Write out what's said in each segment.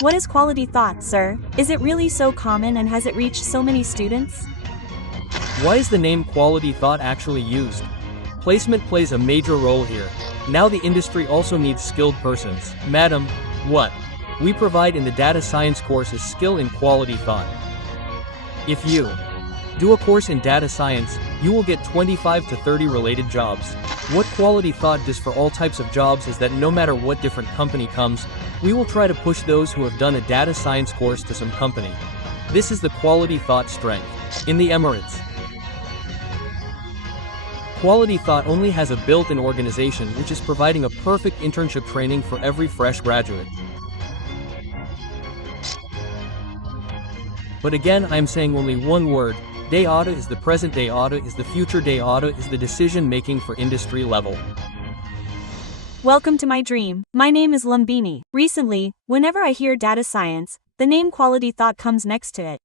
What is quality thought, sir? Is it really so common and has it reached so many students? Why is the name quality thought actually used? Placement plays a major role here. Now the industry also needs skilled persons. Madam, what we provide in the data science course is skill in quality thought. If you do a course in data science, you will get 25 to 30 related jobs. What quality thought does for all types of jobs is that no matter what different company comes, we will try to push those who have done a data science course to some company. This is the quality thought strength. In the Emirates, quality thought only has a built-in organization which is providing a perfect internship training for every fresh graduate. But again, I am saying only one word. Data is the present, data is the future, data is the decision-making for industry level. Welcome to my dream. My name is Lumbini. Recently, whenever I hear data science, the name quality thought comes next to it.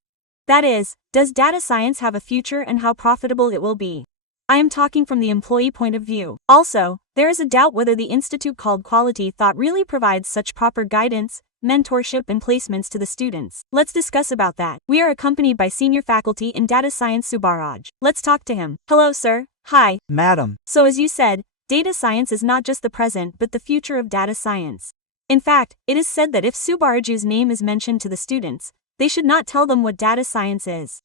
That is, does data science have a future and how profitable it will be? I am talking from the employee point of view. Also, there is a doubt whether the institute called Quality Thought really provides such proper guidance, mentorship and placements to the students. Let's discuss about that. We are accompanied by senior faculty in data science Subaraj. Let's talk to him. Hello sir. Hi. Madam. So as you said, data science is not just the present but the future of data science. In fact, it is said that if Subaraju's name is mentioned to the students, they should not tell them what data science is.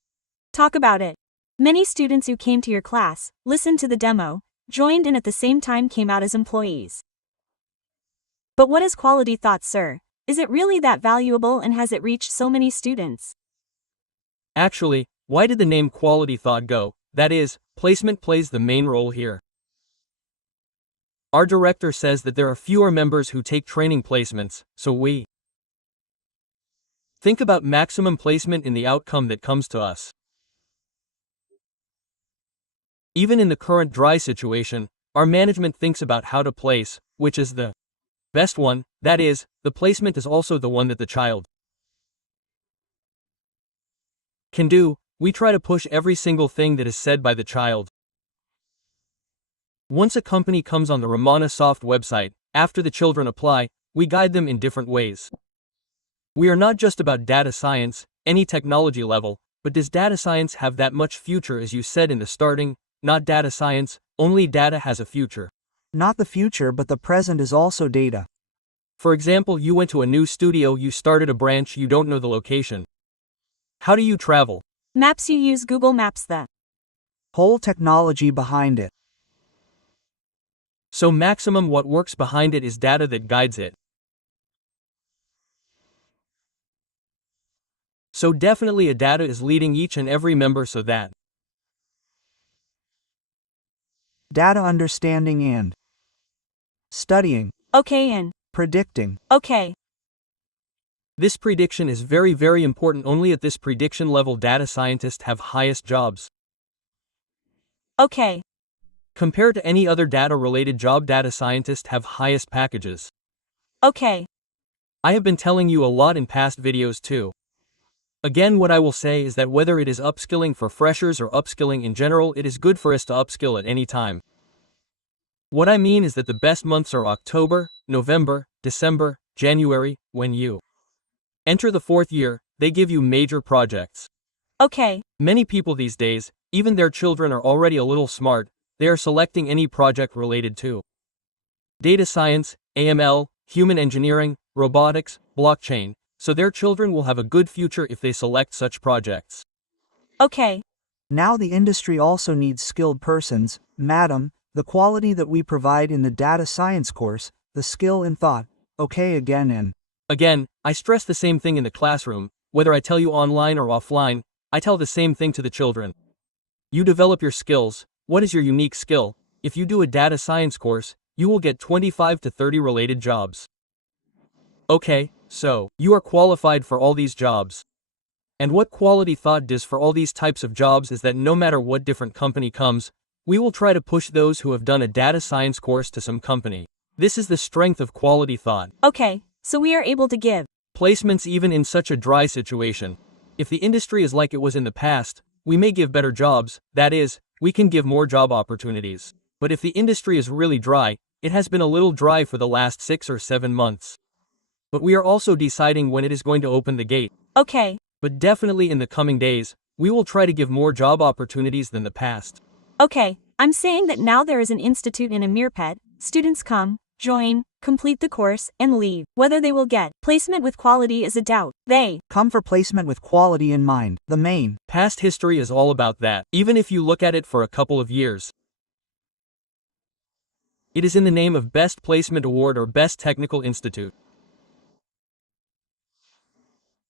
Talk about it. Many students who came to your class, listened to the demo, joined and at the same time came out as employees. But what is quality thought, sir? Is it really that valuable and has it reached so many students? Actually, why did the name quality thought go? That is, placement plays the main role here. Our director says that there are fewer members who take training placements, so we think about maximum placement in the outcome that comes to us. Even in the current dry situation, our management thinks about how to place, which is the best one, that is, the placement is also the one that the child can do. We try to push every single thing that is said by the child. Once a company comes on the Ramana Soft website, after the children apply, we guide them in different ways. We are not just about data science, any technology level, but does data science have that much future as you said in the starting? Not data science, only data has a future. Not the future but the present is also data. For example, you went to a new studio, you started a branch, you don't know the location. How do you travel? Maps, you use Google Maps, the whole technology behind it. So maximum what works behind it is data that guides it. So definitely a data is leading each and every member so that data understanding and studying. Okay and predicting. Okay. This prediction is very very important. Only at this prediction level data scientists have highest jobs. Okay. Compared to any other data related job, data scientists have highest packages. Okay. I have been telling you a lot in past videos too. Again, what I will say is that whether it is upskilling for freshers or upskilling in general, it is good for us to upskill at any time. What I mean is that the best months are October, November, December, January. When you enter the fourth year, they give you major projects. Okay. Many people these days, even their children are already a little smart, they are selecting any project related to data science, AML, human engineering, robotics, blockchain, so their children will have a good future if they select such projects. Okay. Now the industry also needs skilled persons, madam, the quality that we provide in the data science course, the skill in thought, okay again and again, I stress the same thing in the classroom, whether I tell you online or offline, I tell the same thing to the children. You develop your skills. What is your unique skill? If you do a data science course, you will get 25 to 30 related jobs. Okay, so, you are qualified for all these jobs. And what quality thought does for all these types of jobs is that no matter what different company comes, we will try to push those who have done a data science course to some company. This is the strength of quality thought. Okay, so we are able to give placements even in such a dry situation. If the industry is like it was in the past, we may give better jobs, that is, we can give more job opportunities. But if the industry is really dry, It has been a little dry for the last 6 or 7 months. But we are also deciding when it is going to open the gate. Okay. But definitely in the coming days, we will try to give more job opportunities than the past. Okay, I'm saying that now there is an institute in Amirpet, students come, join, complete the course, and leave. Whether they will get placement with quality is a doubt. They Come for placement with quality in mind, the main. Past history is all about that, even if you look at it for a couple of years. It is in the name of Best Placement Award or Best Technical Institute.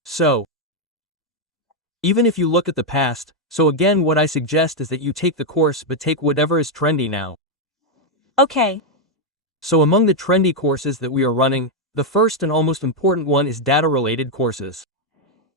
So, even if you look at the past, so again what I suggest is that you take the course but take whatever is trendy now. Okay. So among the trendy courses that we are running, the first and almost important one is data-related courses.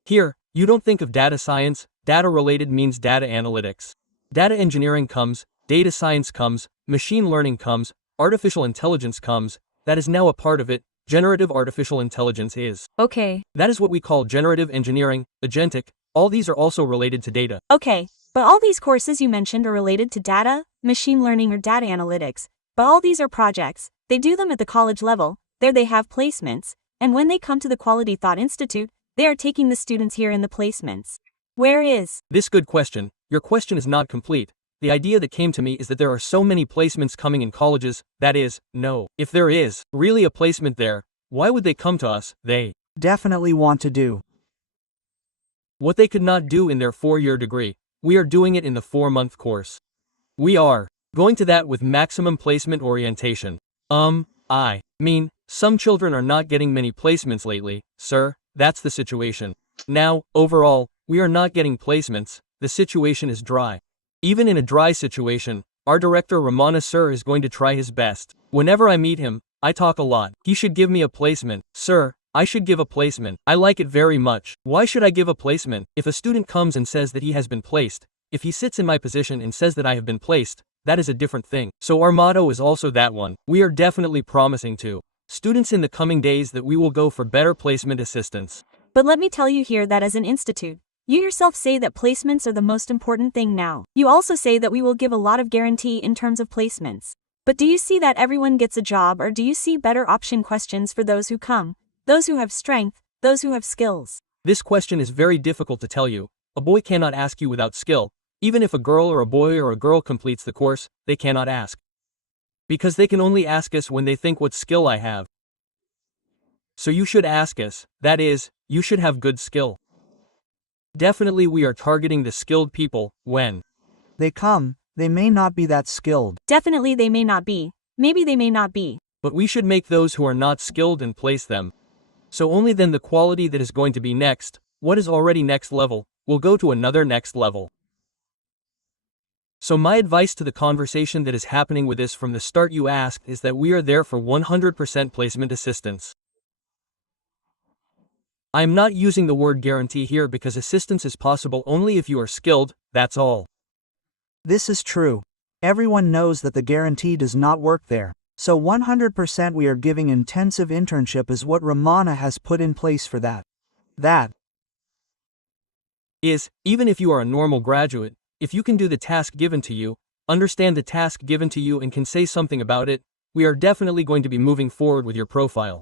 Here, you don't think of data science, data-related means data analytics. Data engineering comes, data science comes, machine learning comes, artificial intelligence comes, that is now a part of it, generative artificial intelligence is. Okay. That is what we call generative engineering, agentic, all these are also related to data. Okay, but all these courses you mentioned are related to data, machine learning or data analytics, but all these are projects, they do them at the college level, there they have placements, and when they come to the Quality Thought Institute, they are taking the students here in the placements. Where is? This good question, your question is not complete. The idea that came to me is that there are so many placements coming in colleges, that is, no. If there is really a placement there, why would they come to us? They Definitely want to do what they could not do in their 4-year degree. We are doing it in the 4-month course. We are going to that with maximum placement orientation. I mean, some children are not getting many placements lately, sir, that's the situation. Now, overall, we are not getting placements, the situation is dry. Even in a dry situation, our director Ramana sir is going to try his best. Whenever I meet him, I talk a lot. He should give me a placement. Sir, I should give a placement. I like it very much. Why should I give a placement? If a student comes and says that he has been placed, if he sits in my position and says that I have been placed, that is a different thing. So our motto is also that one. We are definitely promising to students in the coming days that we will go for better placement assistance. But let me tell you here that as an institute, you yourself say that placements are the most important thing now. You also say that we will give a lot of guarantee in terms of placements. But do you see that everyone gets a job, or do you see better option questions for those who come, those who have strength, those who have skills? This question is very difficult to tell you. A boy cannot ask you without skill. Even if a girl or a boy or a girl completes the course, they cannot ask. Because they can only ask us when they think what skill I have. So you should ask us, that is, you should have good skill. Definitely we are targeting the skilled people. When they come, they may not be that skilled. Definitely they may not be. Maybe they may not be. But we should make those who are not skilled and place them. So only then the quality that is going to be next, what is already next level, will go to another next level. So my advice to the conversation that is happening with this from the start you asked is that we are there for 100% placement assistance. I am not using the word guarantee here because assistance is possible only if you are skilled, that's all. This is true. Everyone knows that the guarantee does not work there. So 100% we are giving intensive internship is what Ramana has put in place for that. That is, even if you are a normal graduate, if you can do the task given to you, understand the task given to you and can say something about it, we are definitely going to be moving forward with your profile.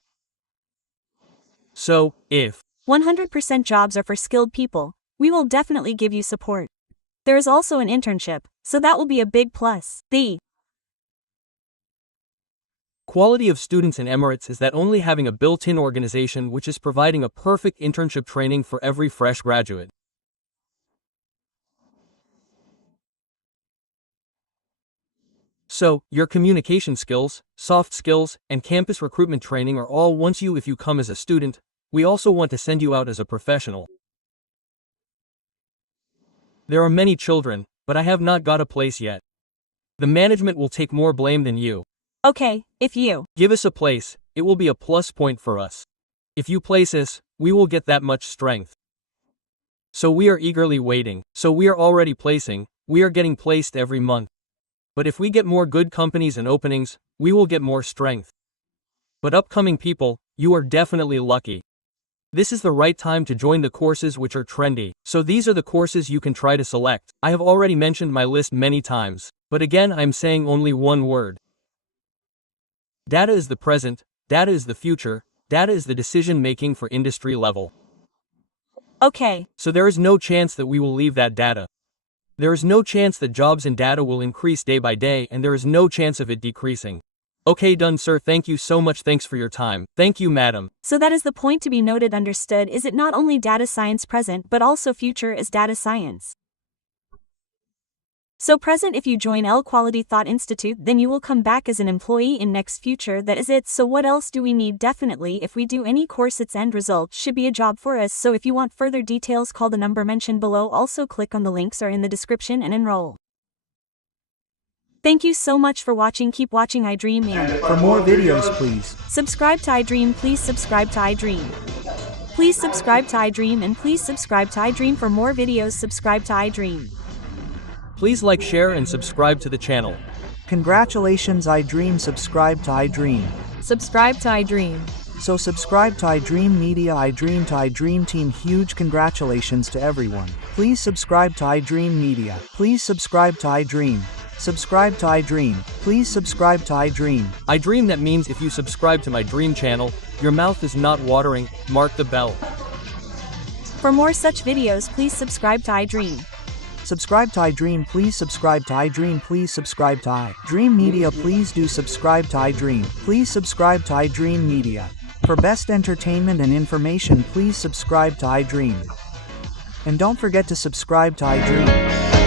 So, if 100% jobs are for skilled people, we will definitely give you support. There is also an internship, so that will be a big plus. The quality of students in Emirates is that only having a built-in organization which is providing a perfect internship training for every fresh graduate. So, your communication skills, soft skills, and campus recruitment training are all once you if you come as a student, we also want to send you out as a professional. There are many children, but I have not got a place yet. The management will take more blame than you. Okay, if you give us a place, it will be a plus point for us. If you place us, we will get that much strength. So we are eagerly waiting. So we are already placing, we are getting placed every month. But if we get more good companies and openings, we will get more strength. But upcoming people, you are definitely lucky. This is the right time to join the courses which are trendy. So these are the courses you can try to select. I have already mentioned my list many times, but again I'm saying only one word. Data is the present, data is the future, data is the decision-making for industry level. Okay. So there is no chance that we will leave that data. There is no chance that jobs in data will increase day by day, and there is no chance of it decreasing. Okay, done, sir. Thank you so much. Thanks for your time. Thank you, madam. So that is the point to be noted. Understood. Is it not only data science present but also future is data science? So present, if you join L Quality Thought Institute, then you will come back as an employee in next future. That is it. So what else do we need? Definitely, if we do any course, its end result should be a job for us. So if you want further details, call the number mentioned below. Also click on the links are in the description and enroll. Thank you so much for watching. Keep watching iDream and For more videos, please subscribe to iDream. Please subscribe to iDream. Please subscribe to iDream and please subscribe to iDream for more videos. Subscribe to iDream. Please like, share, and subscribe to the channel. Congratulations, iDream. Subscribe to iDream. Subscribe to iDream. So subscribe to iDream Media, iDream to iDream Team. Huge congratulations to everyone. Please subscribe to iDream Media. Please subscribe to iDream. Subscribe to iDream. Please subscribe to iDream. iDream, that means if you subscribe to my dream channel, your mouth is not watering. Mark the bell. For more such videos, please subscribe to iDream. Subscribe to iDream. Please subscribe to iDream. Please subscribe to iDream Media. Please do subscribe to iDream. Please subscribe to iDream Media. For best entertainment and information, please subscribe to iDream. And don't forget to subscribe to iDream.